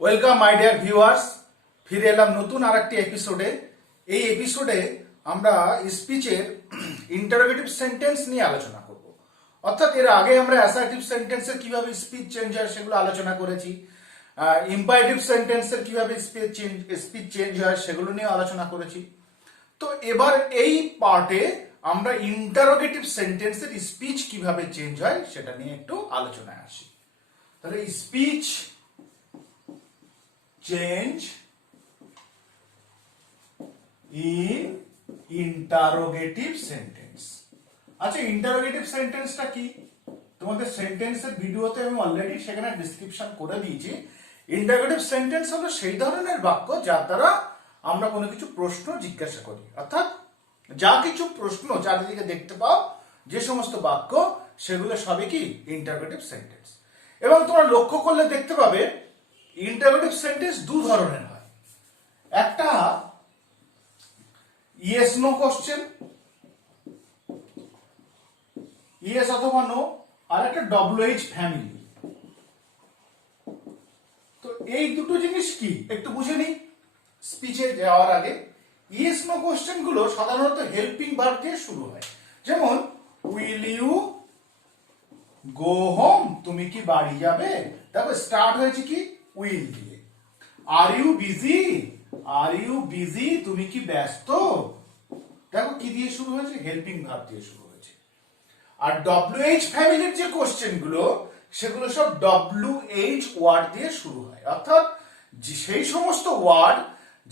Welcome my dear viewers, ফিরে এলাম নতুন আরেকটি এপিসোডে। এই এপিসোডে আমরা স্পিচের ইন্টারোগেটিভ সেন্টেন্স নিয়ে আলোচনা করব। অর্থাৎ এর আগে আমরা অ্যাসার্টিভ সেন্টেন্সের কিভাবে স্পিচ চেঞ্জ হয় সেগুলো আলোচনা করেছি, ইম্পারেটিভ সেন্টেন্সের কিভাবে স্পিচ চেঞ্জ হয় সেগুলো নিয়ে আলোচনা করেছি। তো এবার এই পার্টে আমরা ইন্টারোগেটিভ সেন্টেন্সের স্পিচ কিভাবে চেঞ্জ হয় সেটা নিয়ে একটু আলোচনায় আসি। তাহলে speech change in interrogative sentence. আচ্ছা, ইন্টারোগেটিভ সেন্টেন্সটা কি? তোমাদের সেন্টেন্সের ভিডিওতে আমি অলরেডি সেখানে ডিসক্রিপশন করে দিয়েছি। ইন্টারোগেটিভ সেন্টেন্স হলো সেই ধরনের বাক্য যার দ্বারা আমরা কোনো কিছু প্রশ্ন জিজ্ঞাসা করি, অর্থাৎ যা কিছু প্রশ্ন চারিদিকে দেখতে পাও, যে সমস্ত বাক্য, সেগুলো সবই কি ইন্টারোগেটিভ সেন্টেন্স। এবং তোমরা লক্ষ্য করলে দেখতে পাবে ইন্টারোগেটিভ সেন্টেন্স দু ধরনের হয়। একটা ইয়েস নো কোশ্চেন, ইয়েস অথবা নো, আর একটা WH ফ্যামিলি। তো এই দুটো জিনিস কি একটু বুঝে নিই স্পিচে যাওয়ার আগে। ইয়েস নো কোশ্চেন গুলো সাধারণত হেল্পিং ভার্ব দিয়ে শুরু হয়। যেমন উইল ইউ গো হোম, তুমি কি বাড়ি যাবে? দেখো স্টার্ট হয়েছে কি উইল দিয়ে। Are you busy, are you busy, তুমি কি ব্যস্ত? দেখো কি দিয়ে শুরু হয়েছে, হেল্পিং ভার্ব দিয়ে শুরু হয়েছে। আর WH ফ্যামিলির যে কোশ্চেন গুলো, সেগুলো সব WH ওয়ার্ড দিয়ে শুরু হয়। অর্থাৎ সেই সমস্ত ওয়ার্ড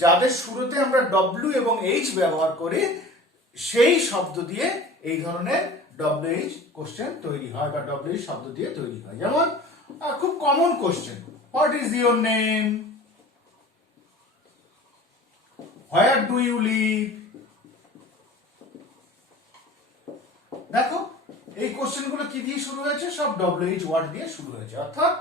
যাদের শুরুতে আমরা W এবং H ব্যবহার করি, সেই শব্দ দিয়ে এই ধরনের WH কোশ্চেন তৈরি হয় বা WH শব্দ দিয়ে তৈরি হয়। যেমন খুব common question, what is your name, where do you live. দেখো এই কোশ্চেন গুলো কি দিয়ে শুরু হয়েছে, সব WH ওয়ার্ড দিয়ে শুরু হয়েছে। অর্থাৎ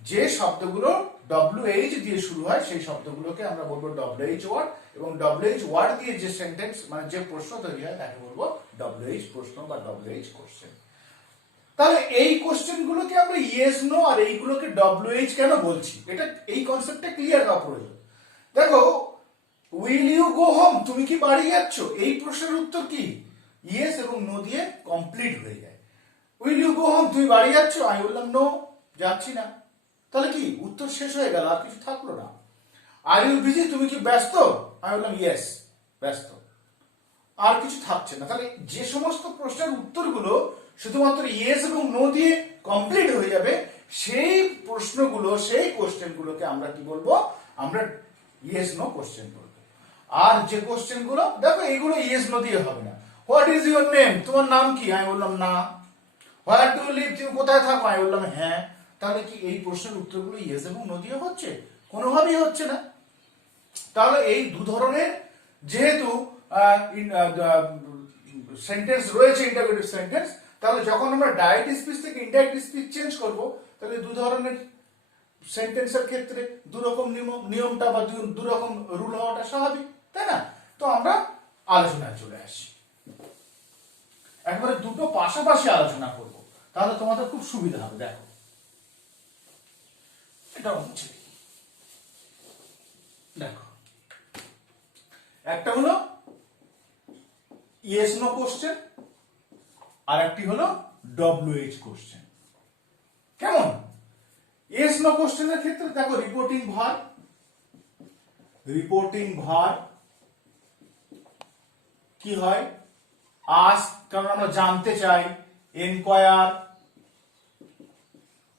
যে শব্দগুলো WH দিয়ে শুরু হয় সেই শব্দগুলোকে আমরা বলবো WH ওয়ার্ড, এবং WH ওয়ার্ড দিয়ে যে সেন্টেন্স মানে যে প্রশ্ন তৈরি হয় তাকে বলবো WH প্রশ্ন বা WH কোশ্চেন। তাহলে এই কোশ্চেন গুলোকে আমরা ইয়েস নো আর এইগুলোকে WH কেন বলছি, এটা এই কনসেপ্টটা ক্লিয়ার হওয়া প্রয়োজন। দেখো উইল ইউ গো হোম, তুমি কি বাড়ি যাচ্ছ, এই প্রশ্নের উত্তর কি ইয়েস এবং নো দিয়ে কমপ্লিট হয়ে যায়। উইল ইউ গো হোম, তুমি বাড়ি যাচ্ছ, আমি বললাম নো, যাচ্ছি না, তাহলে কি উত্তর শেষ হয়ে গেল, আর কিছু থাকলো না। আর ইউ বিজি, তুমি কি ব্যস্ত, আমি বললাম ইয়েস, ব্যস্ত, আর কিছু থাকছে না। তাহলে যে সমস্ত প্রশ্নের উত্তরগুলো শুধুমাত্র ইয়েস এবং নো দিয়ে কমপ্লিট হয়ে যাবে, সেই প্রশ্নগুলো, সেই কোশ্চেন গুলোকে আমরা কি বলবো, আমরা ইয়েস নো কোশ্চেন বলবো। আর যে কোশ্চেন গুলো দেখো এইগুলো ইয়েস নো দিয়ে হবে না। হোয়াট ইজ ইউর নেম, তোমার নাম কি, আমি বললাম না। হোয়ার ডু ইউ লিভ, তুমি কোথায় থাকো, আমি বললাম হ্যাঁ। তাহলে কি এই প্রশ্নের উত্তরগুলো ইয়েস এবং নো দিয়ে হচ্ছে? কোনোভাবেই হচ্ছে না। তাহলে এই দু ধরনের যেহেতু সেন্টেন্স রয়েছে ইন্টারোগেটিভ সেন্টেন্স, তাহলে যখন আমরা ডাইরেক্ট স্পিচ থেকে ইনডাইরেক্ট স্পিচ চেঞ্জ করব, তাহলে দু ধরনের সেন্টেন্সের ক্ষেত্রে দুরকম নিয়মটা বা দুরকম রুল হওয়াটা স্বাভাবিক, তাই না? তো আমরা আলোচনায় চলে আসি, একবারে দুটো পাশাপাশি আলোচনা করব, তাহলে তোমাদের খুব সুবিধা হবে। দেখো এটা হচ্ছে, দেখো একটা হলো ইয়েস নো কোশ্চেন, আর একটি হলো WH কোশ্চেন। কেমন? ইয়েস নো কোশ্চেনের ক্ষেত্রে দেখো রিপোর্টিং ভার্ব, রিপোর্টিং ভার্ব কি হয়, আস্ক, কারণ আমরা জানতে চাই, এনকোয়ার,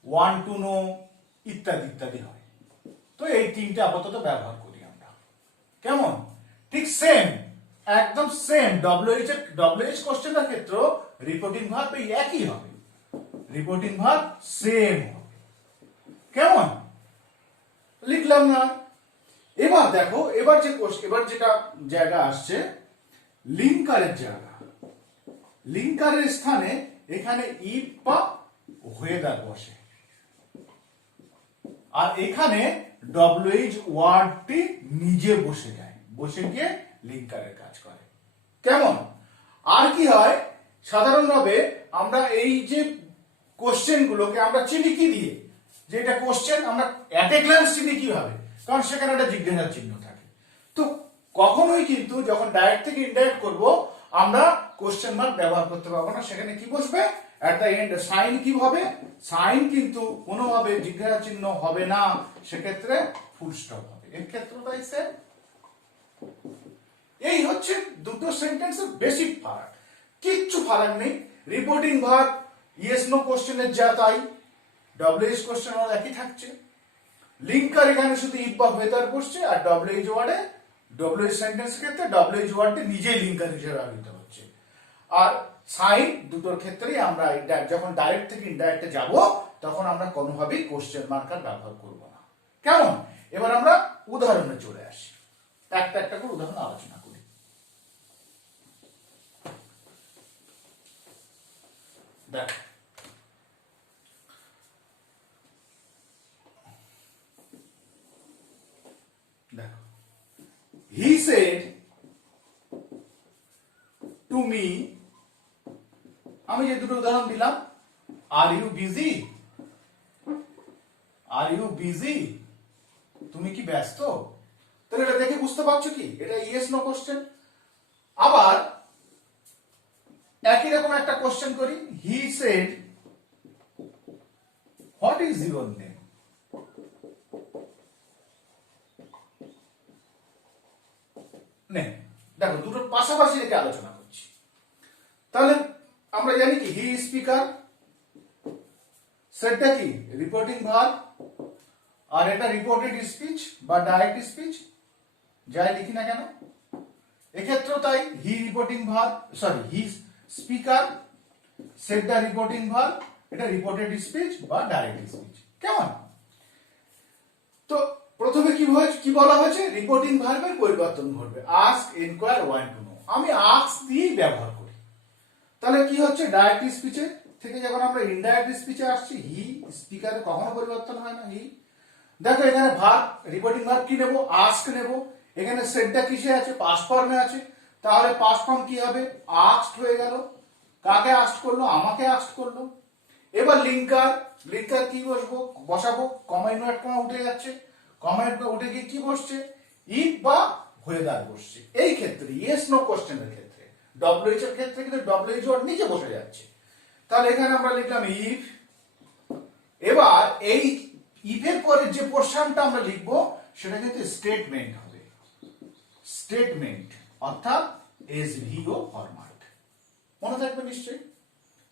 ওয়ান্ট টু নো, ইত্যাদি ইত্যাদি হয়। তো এই তিনটে আপাতত ব্যবহার করি আমরা। কেমন? ঠিক সেম, একদম সেম WH কোশ্চেনের ক্ষেত্রে রিপোর্টিং ভার্ব এই একই হবে, রিপোর্টিং ভার্ব সেম হবে। কেমন? লিখলাম না। এবার দেখো, এবার যেটা জায়গা আসছে লিঙ্কারের জায়গা। লিঙ্কারের স্থানে এখানে ইফ বা ওয়েদার বসে, আর এখানে WH ওয়ার্ডটি নিজে বসে যায়, বসে গিয়ে লিঙ্কারের কাজ করে। কেমন? আর কি হয়, সাধারণভাবে আমরা এই যে কোশ্চেন গুলোকে আমরা চিনি কি দিয়ে, যে এটা কোশ্চেন আমরা অ্যাট এ গ্ল্যান্স চিনি কিভাবে, কারণ সেখানে একটা জিজ্ঞাসার চিহ্ন থাকে। তো কখনোই কিন্তু যখন ডাইরেক্ট থেকে ইনডাইরেক্ট করব আমরা কোশ্চেন মার্ক ব্যবহার করতে পারবো না, সেখানে কি বসবে অ্যাট দ্য এন্ড সাইন। কি হবে সাইন, কিন্তু কোনোভাবে জিজ্ঞাসা চিহ্ন হবে না, সেক্ষেত্রে ফুল স্টপ হবে। এর ক্ষেত্রে তাই স্যার এই হচ্ছে দুটো সেন্টেন্সের বেসিক ফারাক, কিচ্ছু ফারাক নেই। রিপোর্টিং ভার্ব ইয়েস নো কোশ্চেনের যা তাই, ডব্লিউএইচ কোশ্চেন একই থাকছে। লিঙ্কার এখানে শুধু ইফ বা ওয়েদার বসছে, আর ডব্লিউএইচ ওয়ার্ডে ডব্লিউএইচ সেন্টেন্সের ক্ষেত্রে ডব্লিউএইচ ওয়ার্ডটি নিজেই লিঙ্কার হিসেবে ব্যবহৃত হচ্ছে। আর সাইন দুটোর ক্ষেত্রেই আমরা যখন ডাইরেক্ট থেকে ইনডাইরেক্টে যাব তখন আমরা কোনোভাবেই কোশ্চেন মার্কার ব্যবহার করব না। কেমন? এবার আমরা উদাহরণে চলে আসি, একটা একটা করে উদাহরণ আলোচনা করি। দেখ দেখো, he said to me, আমি যে দুটো উদাহরণ দিলাম, are you busy, are you busy, তুমি কি ব্যস্ত? তাহলে এটা দেখে বুঝতে পারছো কি এটা ইয়েস নো কোশ্চেন। আবার একই রকম একটা কোশ্চেন করি, হি said what is your name. দেখো দুটো পাশাপাশি রেখে আলোচনা করছি। তাহলে আমরা জানি কি হি স্পিকার, সেটটা কি রিপোর্টিং ভার্ব, আর এটা রিপোর্টেড স্পিচ বা ডাইরেক্ট স্পিচ যাই লিখি না কেন, এক্ষেত্রেও তাই। He reporting verb, sorry he speaker, সেটটা রিপোর্টিং ভার্ব, এটা রিপোর্টেড স্পিচ বা ডাইরেক্ট স্পিচ। কেমন? তো প্রথমে কি বলা হয়েছে, রিপোর্টিং ভার্বের পরিবর্তন ঘটবে, ask, inquire, want to know. আমি আস্ক দিয়েই ব্যবহার করি। তাহলে কি হচ্ছে ডাইরেক্ট স্পিচে থেকে যখন আমরা ইনডাইরেক্ট স্পিচে আসছি, হি স্পিকারে কখনো পরিবর্তন হয় না, হি। দেখো এখানে ভার্ব, রিপোর্টিং ভার্ব কি নেব, আস্ক নেব। এখানে সেটটা কিসে আছে, পাস্ট ফর্মে আছে, তাহলে পাস্ট ফর্ম কি হবে, আস্কড হয়ে গেল। কাকে আস্ক করলো, আমাকে আস্ক করলো। এবার লিঙ্কার, লিঙ্কার কি বসাবো, কমা ইনভার্ট কমা উঠে যাচ্ছে, কমা উঠে গিয়ে কি বসছে, ইফ বা ওয়েদার বসছে। এই ক্ষেত্রে ইয়েস নো কোশ্চেনের ক্ষেত্রে, ডব্লিউএইচ এর ক্ষেত্রে কিন্তু ডব্লিউএইচ ওয়ার্ড নিচে বসে যাচ্ছে। তাহলে এখানে আমরা লিখলাম ইফ। এবার এই ইফের পরে যে পোরশনটা আমরা লিখব সেটা কিন্তু স্টেটমেন্ট হবে, স্টেটমেন্ট, অর্থাৎ এসভিও ফরম্যাট। মনে থাকবে নিশ্চয়ই,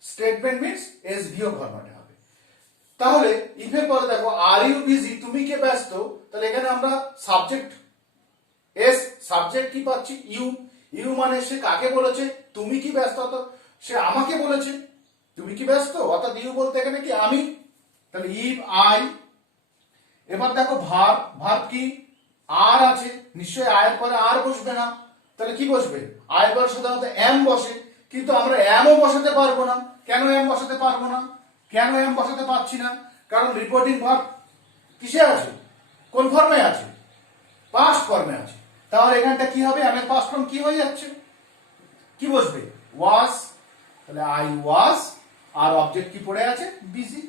স্টেটমেন্ট মিন্স এসভিও ফরম্যাটে হবে। তাহলে ইফের পরে দেখো আর ইউ বিজি, তুমি কে ব্যস্ত, তাহলে এখানে আমরা সাবজেক্ট এস, সাবজেক্ট কি পাচ্ছি ইউ। ইউ মানে সে কাকে বলেছে, তুমি কি ব্যস্ত, অর্থাৎ সে আমাকে বলেছে তুমি কি ব্যস্ত, অর্থাৎ ইউ বলতে এখানে কি আমি, তাহলে ইফ আই। এবার দেখো ভার্ব, ভার্ব কি আর আছে, নিশ্চয়ই আয়ের পরে আর বসবে না, তাহলে কি বসবে, আয়ের পরে সাধারণত এম বসে, কিন্তু আমরা এমও বসাতে পারবো না। কেন এম বসাতে পারবো না, কেন এম বসাতে পারছি না, কারণ রিপোর্টিং ভার্ব কিসে আছে, কোন ফর্মে আছে, পাস্ট ফর্মে আছে। তাহলে এখানটা কি হবে, এম এর পাস্ট ফর্ম কি হয়ে যাচ্ছে, কি বসবে, ওয়াজ। তাহলে আই ওয়াজ, আর অবজেক্ট কি পড়ে আছে, বিজি,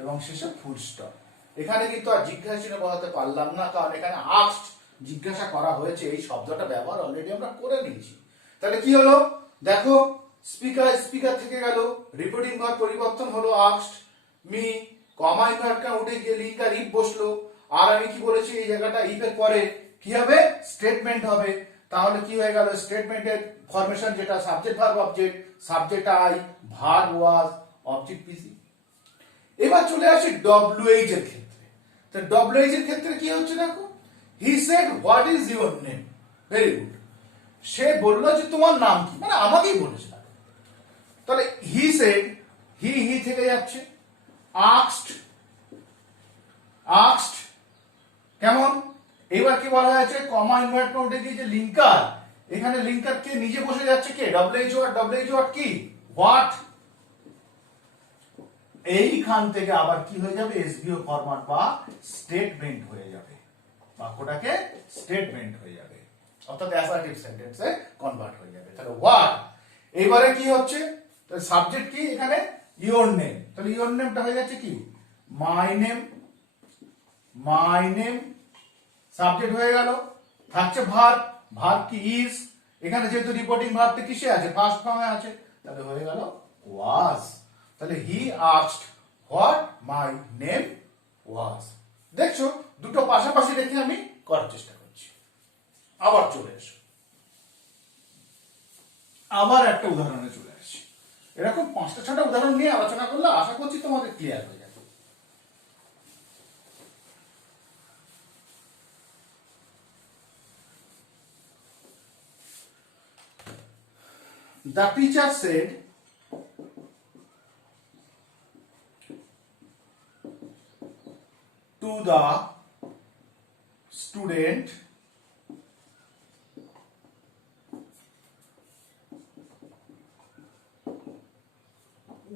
এবং শেষে ফুল স্টপ। এখানে কিন্তু আর জিজ্ঞাসা চিহ্ন বসাতে পারলাম না, কারণ এখানে আস্কড জিজ্ঞাসা করা হয়েছে, এই শব্দটা ব্যবহার অলরেডি আমরা করে নিয়েছি। তাহলে কি হলো, দেখো স্পিকার, স্পিকার থেকে গেল, রিপোর্টিং ভার্ব পরিবর্তন হলো আস্কড মি, কমা ইনভার্টটা উঠে গিয়ে লিঙ্কার ইফ বসলো। আর আমি কি বলেছি, এই জায়গাটা ইফের পরে কি হবে, স্টেটমেন্ট হবে। তাহলে কি হয়ে গেল, স্টেটমেন্টের ফরমেশন যেটা subject verb object, subject I, verb was, object busy. এবার চলে আসি ডব্লিউএইচ এর ক্ষেত্রে। তো ডব্লিউএইচ এর ক্ষেত্রে কি হচ্ছে দেখো, he said what is your name, very good. সে বললো যে তোমার নাম কি, মানে আমাকেই বলেছে। তাহলে হি সেড, হি থেকে যাচ্ছে, আস্কড, আস্কড কেমন, এবার কি বলা হয়েছে, কমা ইনভার্ট উঠে গিয়ে যে লিঙ্কার, এখানে লিঙ্কার কে নিজে বসে যাচ্ছে, কে ডব্লিউএইচ ওয়ার্ড, ডব্লিউএইচ ওয়ার্ড কি হোয়াট। এইখান থেকে আবার কি হয়ে যাবে, এসভিও ফরম্যাট বা স্টেটমেন্ট হয়ে যাবে, বাক্যটাকে স্টেটমেন্ট হয়ে যাবে, অর্থাৎ অ্যাসার্টিভ সেন্টেন্সে কনভার্ট হয়ে যাবে। তাহলে হোয়াট, এবারে কি হচ্ছে, সাবজেক্ট কি এখানে ইওর নেম, তাহলে ইওর নেমটা হয়ে যাচ্ছে কি মাই নেম সাবজেক্ট হয়ে গেল। থাকছে ভার্ব, ভার্ব কি ইজ, এখানে যেহেতু রিপোর্টিং ভার্বটা কিসে আছে, ফার্স্ট ফর্মে আছে, তাহলে হয়ে গেল ওয়াজ। তাহলে he asked what my name was. দেখছো দুটো পাশাপাশি রেখে আমি করার চেষ্টা করছি। আবার চলে এসো, আবার একটা উদাহরণে চলে আসি। এরকম 5টা-6টা উদাহরণ নিয়ে আলোচনা করলে আশা করছি তোমাদের ক্লিয়ার হয়ে যাবে। The teacher said to the student,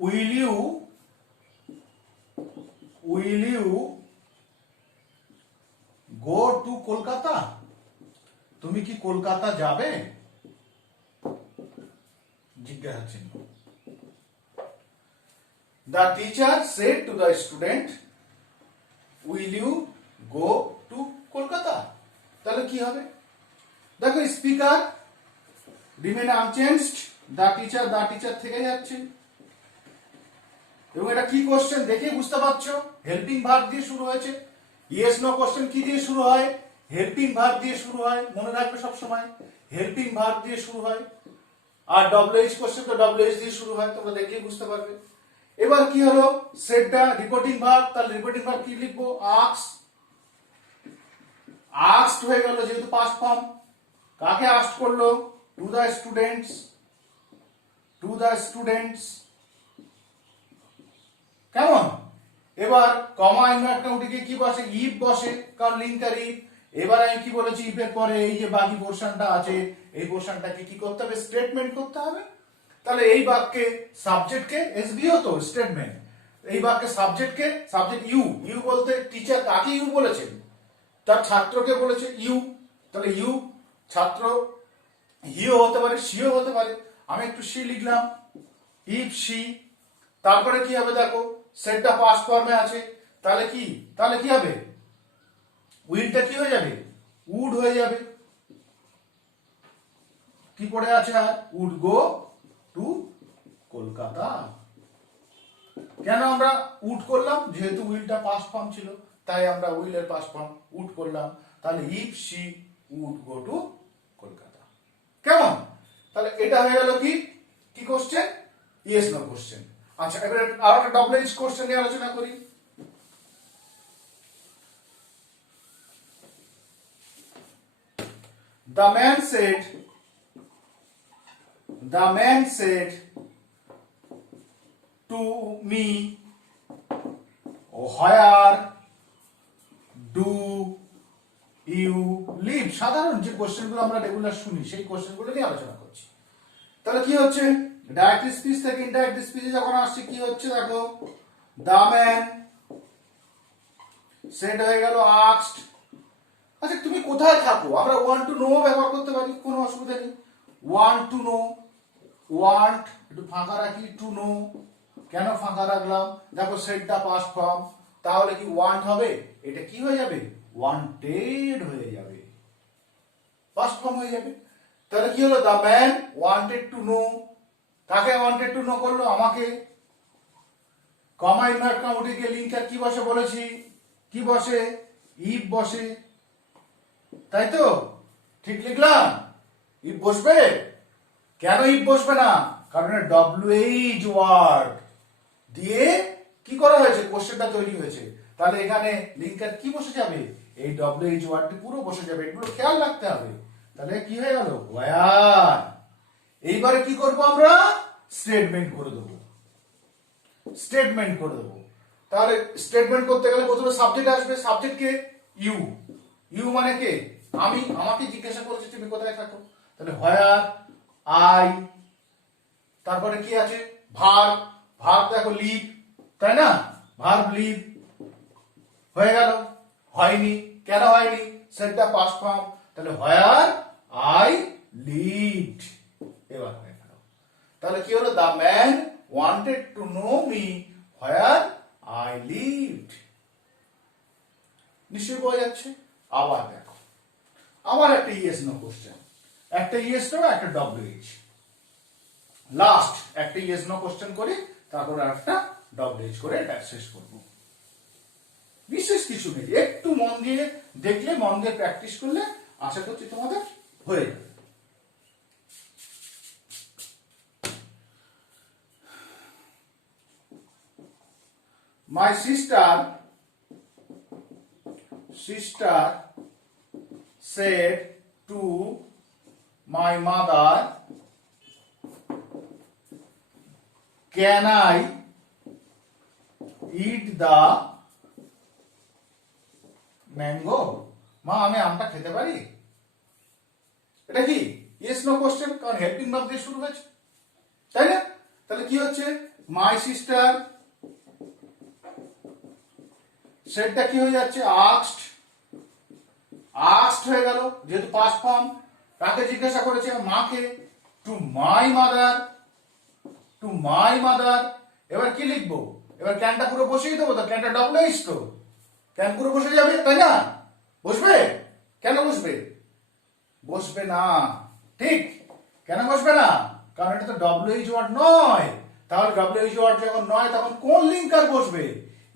will you go to Kolkata? তুমি কি কলকাতা যাবে? জিজ্ঞাসা চিহ্ন। The teacher said to the student, will you go to Kolkata? তাহলে কি হবে? দেখো speaker remain unchanged, the teacher থেকে যাচ্ছে। এবং এটা কি কোশ্চেন দেখে বুঝতে পারছো, হেল্পিং ভার্ব দিয়ে শুরু হয়েছে। ইয়েস নো কোশ্চেন কি দিয়ে শুরু হয়? হেল্পিং ভার্ব দিয়ে শুরু হয়, মনে রাখবে সব সময় হেল্পিং ভার্ব দিয়ে শুরু হয়। আর ডব্লিউএইচ কোশ্চেন তো ডব্লিউএইচ দিয়ে শুরু হয়, তোমরা দেখলেই বুঝতে পারবে। এবার কি হলো, সেটটা রিপোর্টিং ভার্ব, তাহলে রিপোর্টিং ভার্ব কি লিখবো? আস্কড হয়ে গেল যেহেতু পাস্ট ফর্ম। কাকে আস্কড করলো? To the students. কেমন? এবার কমা ইনভার্টেড কমাটিকে কি বসে? ইফ বসে, কারণ লিঙ্কার ইফ। এবার আমি কি বলেছি, ইফের পরে এই যে বাকি পোরশনটা আছে, এই পোরশনটাকে কি করতে হবে? স্টেটমেন্ট করতে হবে। তাহলে এই বাক্যে সাবজেক্টকে এসবিও তো স্টেটমেন্ট, এই বাক্যে সাবজেক্ট ইউ বলতে টিচার কাকে ইউ বলেছেন? তার ছাত্রকে বলেছে ইউ। তাহলে ইউ ছাত্র, হিও হতে পারে, সিও হতে পারে। আমি একটু সি লিখলাম, ইফ সি। তারপরে কি হবে দেখো, সেটটা পাস্ট ফর্মে আছে, তাহলে কি হবে? উইলটা কি হয়ে যাবে? উড হয়ে যাবে। কি পড়ে আছে আর? Would go to Kolkata. কেন আমরা উড করলাম? যেহেতু উইলটা পাস্ট ফর্ম ছিল, তাই আমরা উইলের পাস্ট ফর্ম উড করলাম। তাহলে if she would go to Kolkata. কেমন? তাহলে এটা হয়ে গেল কি কোশ্চেন? Yes no question. আচ্ছা, এবারে আর একটা ডব্লিউএইচ কোশ্চেন নিয়ে আলোচনা করি। The man said to me, where do you live? সাধারণ যে কোশ্চেনগুলো আমরা রেগুলার শুনি সেই কোশ্চেনগুলো নিয়ে আলোচনা করছি। তাহলে কি হচ্ছে, ডাইরেক্ট স্পিচ থেকে ইনডাইরেক্ট স্পিচে যখন আসছে কি হচ্ছে দেখো, the man said হয়ে গেল asked। আচ্ছা তুমি কোথায় থাকো? আমরা ওয়ান্ট টু নো ব্যবহার করতে পারি, কোনো অসুবিধা নেই। ওয়ান্ট টু নো, ওয়ান্ট একটু ফাঁকা রাখি, টু নো কেন ফাঁকা রাখলাম? দেখো সেটটা পাস্ট ফর্ম, তাহলে কি ওয়ান্ট হবে? এটা কি হয়ে যাবে? ওয়ান্টেড হয়ে যাবে, পাস্ট ফর্ম হয়ে যাবে। তাহলে কি হলো? The man wanted to know. কাকে ওয়ান্টেড টু নো করলো? আমাকে। কমা ইনভার্ট কমাটিকে লিঙ্কার কি বসে বলেছি? কি বসে? ইফ বসে, তাই তো? ঠিক লিখলাম? ইফ বসবে? কেন ইফ বসবে না? কারণ ডব্লিউএইচ ওয়ার্ড দিয়ে কি করা হয়েছে? কোশ্চেনটা তৈরি হয়েছে। তাহলে এখানে লিঙ্কার কি বসে যাবে? এই ডব্লিউএইচ ওয়ার্ডটি পুরো বসে যাবে, এগুলো খেয়াল রাখতে হবে। তাহলে কি হয়ে গেল? ওয়্যার। এইবারে কি করব আমরা? স্টেটমেন্ট করে দেবো। তাহলে স্টেটমেন্ট করতে গেলে প্রথমে সাবজেক্ট আসবে। সাবজেক্টকে ইউ মানে কে? আমি। আমাকে জিজ্ঞাসা করেছে তুমি কোথায় থাকো, তাহলে হোয়ার আই। তারপরে কি আছে? ভার্ব দেখো লিভ, তাই না? ভার্ব লিভ হয়ে গেল। হয়নি, কেন হয়নি? সেটটা পাস্ট ফর্ম, তাহলে হোয়ার আই লিভড। এবার হয়ে গেল। তাহলে কি হলো? The man wanted to know me where I lived. নিশ্চয়ই বোঝা যাচ্ছে। আবার দেখো, আবার একটা ইয়েস নো কোশ্চেন, একটা ইয়েস নো একটা ডব্লিউএইচ। লাস্ট একটা ইয়েস নো কোশ্চেন করি, তারপর একটা ডব্লিউএইচ করে এটা শেষ করব। বিশেষ কিছু নেই, একটু মন দিয়ে দেখলে, মন দিয়ে প্র্যাকটিস করলে আশা করছি তোমাদের হয়ে যাবে। My sister said to my mother, can I eat the mango? মা আমি আমটা খেতে পারি? এটা কি ইয়েস নো কোশ্চেন, কারণ হেল্পিং ভার্ব দিয়ে শুরু হয়েছে, তাই না? তাহলে কি হচ্ছে, মাই সিস্টার সেটা কি হয়ে যাচ্ছে, আস্কড। আস্কড হয়ে গেল যেহেতু পাস্ট ফর্ম। কাকে জিজ্ঞাসা করেছে, মাকে। Two my mother, two my mother. এবার কি লিখবো, এবার ক্যানটা পুরো বসিয়ে দেবো তো, ক্যানটা ডবলএইচ তো, ক্যান পুরো বসে যাবে, তাই না? বসবে? কেন বসবে? বসবে না, ঠিক। কেন বসবে না? কারণ এটা তো ডব্লিউএইচ ওয়ার্ড নয়। তাহলে ডব্লিউএইচ ওয়ার্ড যখন নয় তখন কোন লিঙ্কার বসবে?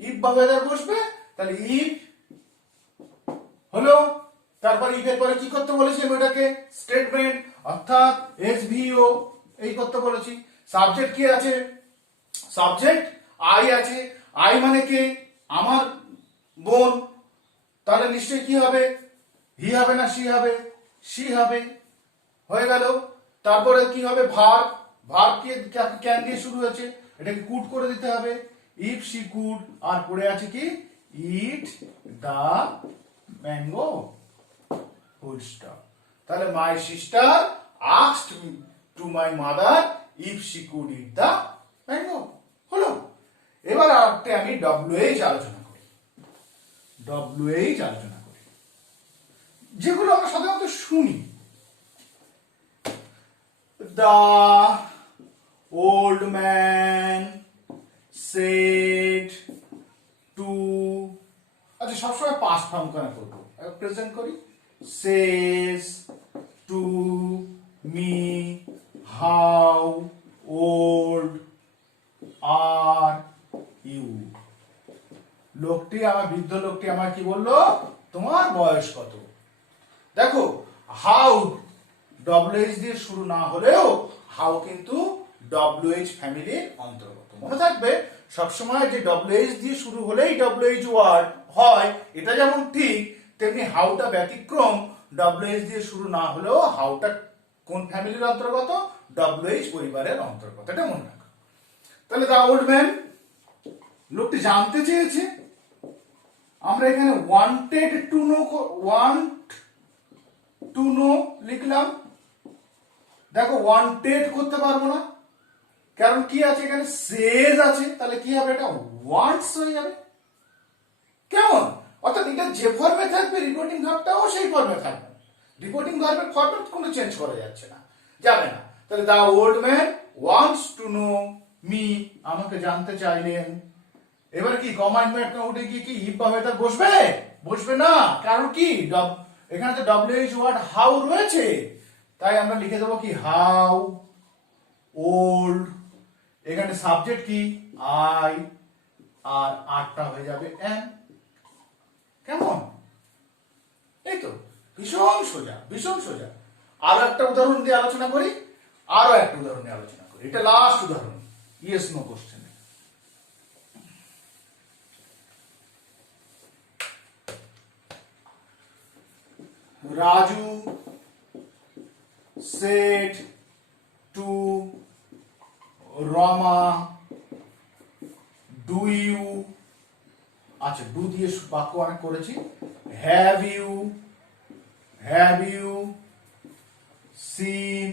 ইফ বা ওয়েদার বসবে। তাহলে ইফ হলো, তারপর ইফের পরে কি করতে বলেছি আমি ওটাকে, স্টেটমেন্ট, অর্থাৎ এসভিও এই করতে বলেছি। সাবজেক্ট কি আছে, সাবজেক্ট আই আছে। আই মানে কে, আমার বোন। তাহলে নিশ্চয়ই কি হবে, হি হবে না সি হবে, সি হবে। হয়ে গেল। তারপরে কি হবে, ভার্ব। ভার্ব কি ক্যান দিয়ে শুরু হয়েছে, এটাকে কুড করে দিতে হবে, ইফ সি কুড। আর পড়ে আছে কি, ইট দা ম্যাঙ্গো, ফুল স্টপ। তাহলে my sister asked to my mother if she could eat the mango, হলো। এবার আরেকটা আমি ডব্লিউএইচ আলোচনা করি, ডব্লিউএইচ আলোচনা করি, যেগুলো আমরা সাধারণত শুনি। The old man said to, আচ্ছা সবসময় পাস্ট ফর্ম কেন করবো, প্রেজেন্ট করি। says to me how old are you? লোকটি, আমার বৃদ্ধ লোকটি আমার কি বললো, তোমার বয়স কত? দেখো, হাউ ডব্লিউএইচ দিয়ে শুরু না হলেও হাউ কিন্তু ডব্লিউএইচ ফ্যামিলির অন্তর্গত। মনে থাকবে সবসময় যে ডব্লিউএইচ দিয়ে শুরু হলেই ডব্লিউএইচ ওয়ার্ড হয়, এটা যেমন ঠিক, তেমনি হাউটা ব্যতিক্রম। ডব্লিউএইচ দিয়ে শুরু না হলেও হাউটা কোন ফ্যামিলির অন্তর্গত, ডব্লিউএইচ পরিবারের অন্তর্গত, এটা মনে রাখো। তাহলে দা ওল্ড ম্যান, লোকটি জানতে চেয়েছে। আমরা এখানে wanted to know, want to know লিখলাম। দেখো ওয়ান্টেড করতে পারবো না, কারণ কি আছে এখানে, সেজ আছে। তাহলে কি হবে, এটা ওয়ান্টস হয়ে যাবে। কেমন? অর্থাৎ এটা যে ফর্মে থাকবে রিপোর্টিং ভার্বটাও সেই ফর্মে থাকবে। রিপোর্টিং ভার্বের ফর্মেট কোনো চেঞ্জ করা যাচ্ছে না, যাবে না। তাহলে the old man wants to know me, আমাকে জানতে চাইলেন। এবার কি কমান্ডমেন্ট উঠে গিয়ে কি ইফ বা ওয়েদার বসবে? বসবে না, কারণ কি এখানে তো ডব্লিউএইচ ওয়ার্ড হাউ রয়েছে, তাই আমরা লিখে দেবো কি, হাউ ওল্ড। এখানে সাবজেক্ট কি, আই, আর আটটা হয়ে যাবে এম। কেমন? এই তো, ভীষণ সোজা, ভীষণ সোজা। আরো একটা উদাহরণ দিয়ে আলোচনা করি, আরো একটা উদাহরণ দিয়ে আলোচনা করি। এটা লাস্ট উদাহরণ, yes no question. Raju said to Rama, do you, আচ্ছা ডু দিয়ে বাক্য অনেক করেছি। have you seen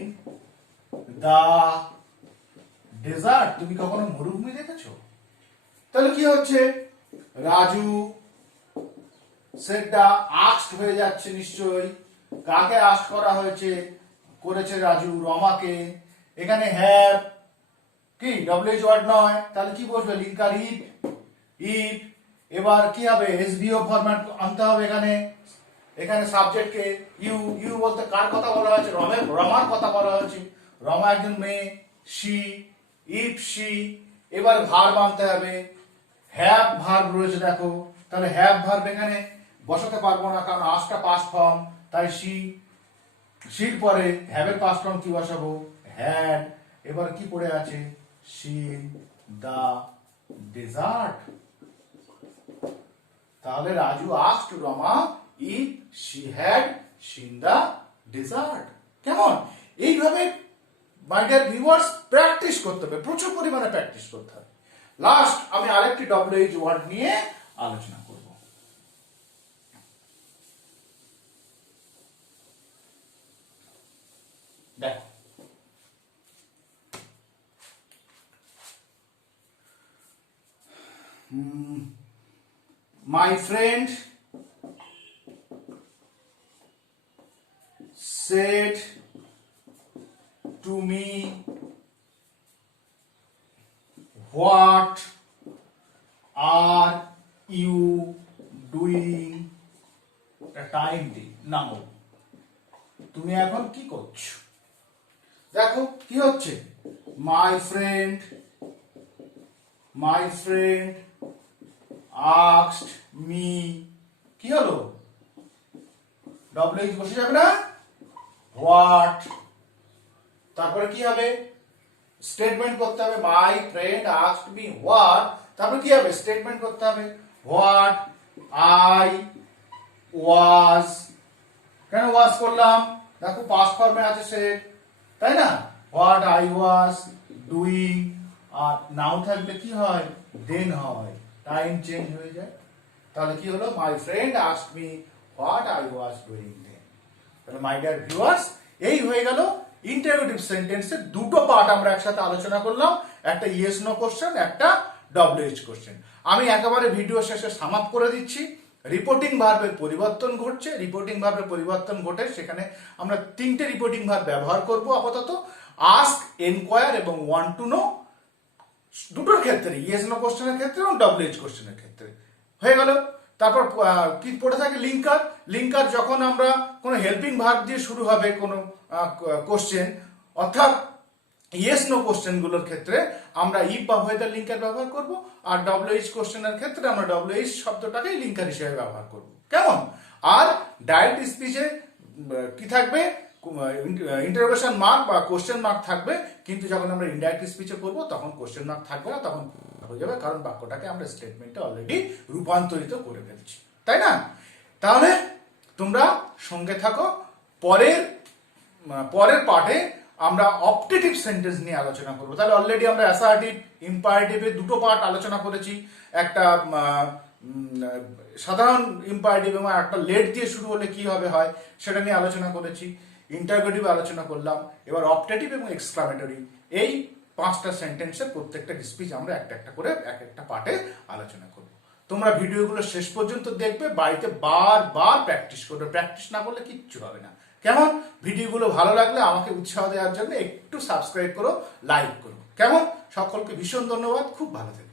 the desert? তুমি কখনো মরুভূমি দেখেছো? তাহলে কি হচ্ছে, রাজু সেটা আস্কড হয়ে যাচ্ছে নিশ্চয়ই। কাকে আস্ক করা হয়েছে, করেছে রাজু, রমাকে। এখানে হ্যাভ কি ডব্লিউএইচ ওয়ার্ড নয়, তাহলে কি বসবে, লিঙ্কার ইট। ইফ, এবার কি হবে এসভিও ফরম্যাট আনতে হবে এখানে, এখানে সাবজেক্টকে ইউ, ইউ বলতে কার কথা বলা হয়েছে, রমার কথা বলা হয়েছে, রমা একজন মেয়ে, শি, ইফ শি, এবার ভার্ব আনতে হবে, হ্যাভ ভার্ব রয়েছে দেখো, তাহলে হ্যাভ ভার্ব এখানে বসাতে পারবো না কারণ আজটা পাস্ট ফর্ম, তাই শি, শির পরে হ্যাভের পাস্ট ফর্ম কি বসাবো, হ্যাড, এবার কি পড়ে আছে, সিন দা ডেজার্ট, তাহলে Raju asked Rama if she had seen the desert. কেমন? এইভাবে মাই ডিয়ার ভিউয়ার্স প্র্যাকটিস করতে হবে, প্রচুর পরিমাণে প্র্যাকটিস করতে হবে। লাস্ট আমি আরেকটি ডব্লিউএইচ ওয়ার্ড নিয়ে আলোচনা করব। দেখো, my friend said to me, what are you doing? Time the now, তুমি এখন কি করছো? দেখো কি হচ্ছে, my friend asked me, কি হলো, ডব্লিউএইচ বসে যাবে না, হোয়াট, তারপরে কি হবে, স্টেটমেন্ট করতে হবে, মাই ফ্রেন্ড আস্কড মি হোয়াট, তারপরে কি হবে, স্টেটমেন্ট করতে হবে, হোয়াট আই ওয়াজ, কেন ওয়াজ করলাম, দেখো পাস্ট ফর্মে আছে সে, তাই না, হোয়াট আই ওয়াজ ডুইং, আর নাও থাকলে কি হয়, দেন হয়, টাইম চেঞ্জ হয়ে যায়, তাহলে কি হলো, my friend asked me what I was doing then. তাহলে মাই ডিয়ার ভিউয়ার্স এই হয়ে গেল ইন্টারোগেটিভ সেন্টেন্সের দুটো পার্ট আমরা একসাথে আলোচনা করলাম, একটা ইয়েস নো কোশ্চেন, একটা ডব্লিউএইচ কোশ্চেন। আমি একেবারে ভিডিও শেষে সাম আপ করে দিচ্ছি। রিপোর্টিং ভার্বের পরিবর্তন ঘটছে, রিপোর্টিং ভার্বের পরিবর্তন ঘটে সেখানে আমরা তিনটে রিপোর্টিং ভার্ব ব্যবহার করব আপাতত, আস্ক, এনকোয়ার এবং ওয়ান্ট টু নো, দুটোর ক্ষেত্রে, ইয়েস নো কোশ্চেনের ক্ষেত্রে এবং ডব্লিউএইচ কোশ্চেনের ক্ষেত্রে হয়ে গেল। তারপর কি পড়ে থাকে, লিঙ্কার, লিঙ্কার যখন আমরা কোনো হেল্পিং ভার্ব দিয়ে শুরু হবে কোনো কোশ্চেন, অর্থাৎ ইয়েস নো কোশ্চেনগুলোর ক্ষেত্রে আমরা ইফ বা ওয়েদার লিঙ্কার ব্যবহার করব, আর ডব্লিউএইচ কোশ্চেনের ক্ষেত্রে আমরা ডব্লিউএইচ শব্দটাকেই লিঙ্কার হিসেবে ব্যবহার করব। কেমন? আর ডাইরেক্ট স্পিচে কি থাকবে, ইন্টারোগেশন মার্ক বা কোশ্চেন মার্ক থাকবে, কিন্তু যখন আমরা ইনডাইরেক্ট স্পিচে করব তখন কোশ্চেন মার্ক থাকবে না, তখন হয়ে যাবে, কারণ বাক্যটাকে আমরা স্টেটমেন্টে অলরেডি রূপান্তরিত করে ফেলছি, তাই না? তাহলে তোমরা সঙ্গে থাকো, পরের পার্টে আমরা অপটেটিভ সেন্টেন্স নিয়ে আলোচনা করব। তাহলে অলরেডি আমরা অ্যাসার্টিভ, ইম্পারেটিভের দুটো পার্ট আলোচনা করেছি, একটা সাধারণ ইম্পারেটিভ এবং একটা লেট দিয়ে শুরু হলে কি হবে হয় সেটা নিয়ে আলোচনা করেছি, ইন্টারোগেটিভ আলোচনা করলাম, এবার অপটেটিভ এবং এক্সক্লামেটরি, এই পাঁচটা সেন্টেন্সের প্রত্যেকটা স্পিচ আমরা একটা একটা করে এক একটা পার্টে আলোচনা করব। তোমরা ভিডিওগুলো শেষ পর্যন্ত দেখবে, বাড়িতে বারবার প্র্যাকটিস করবে, প্র্যাকটিস না করলে কিচ্ছু হবে না। কেমন? ভিডিওগুলো ভালো লাগলে আমাকে উৎসাহ দেওয়ার জন্য একটু সাবস্ক্রাইব করো, লাইক করো। কেমন? সকলকে ভীষণ ধন্যবাদ, খুব ভালো থেকো।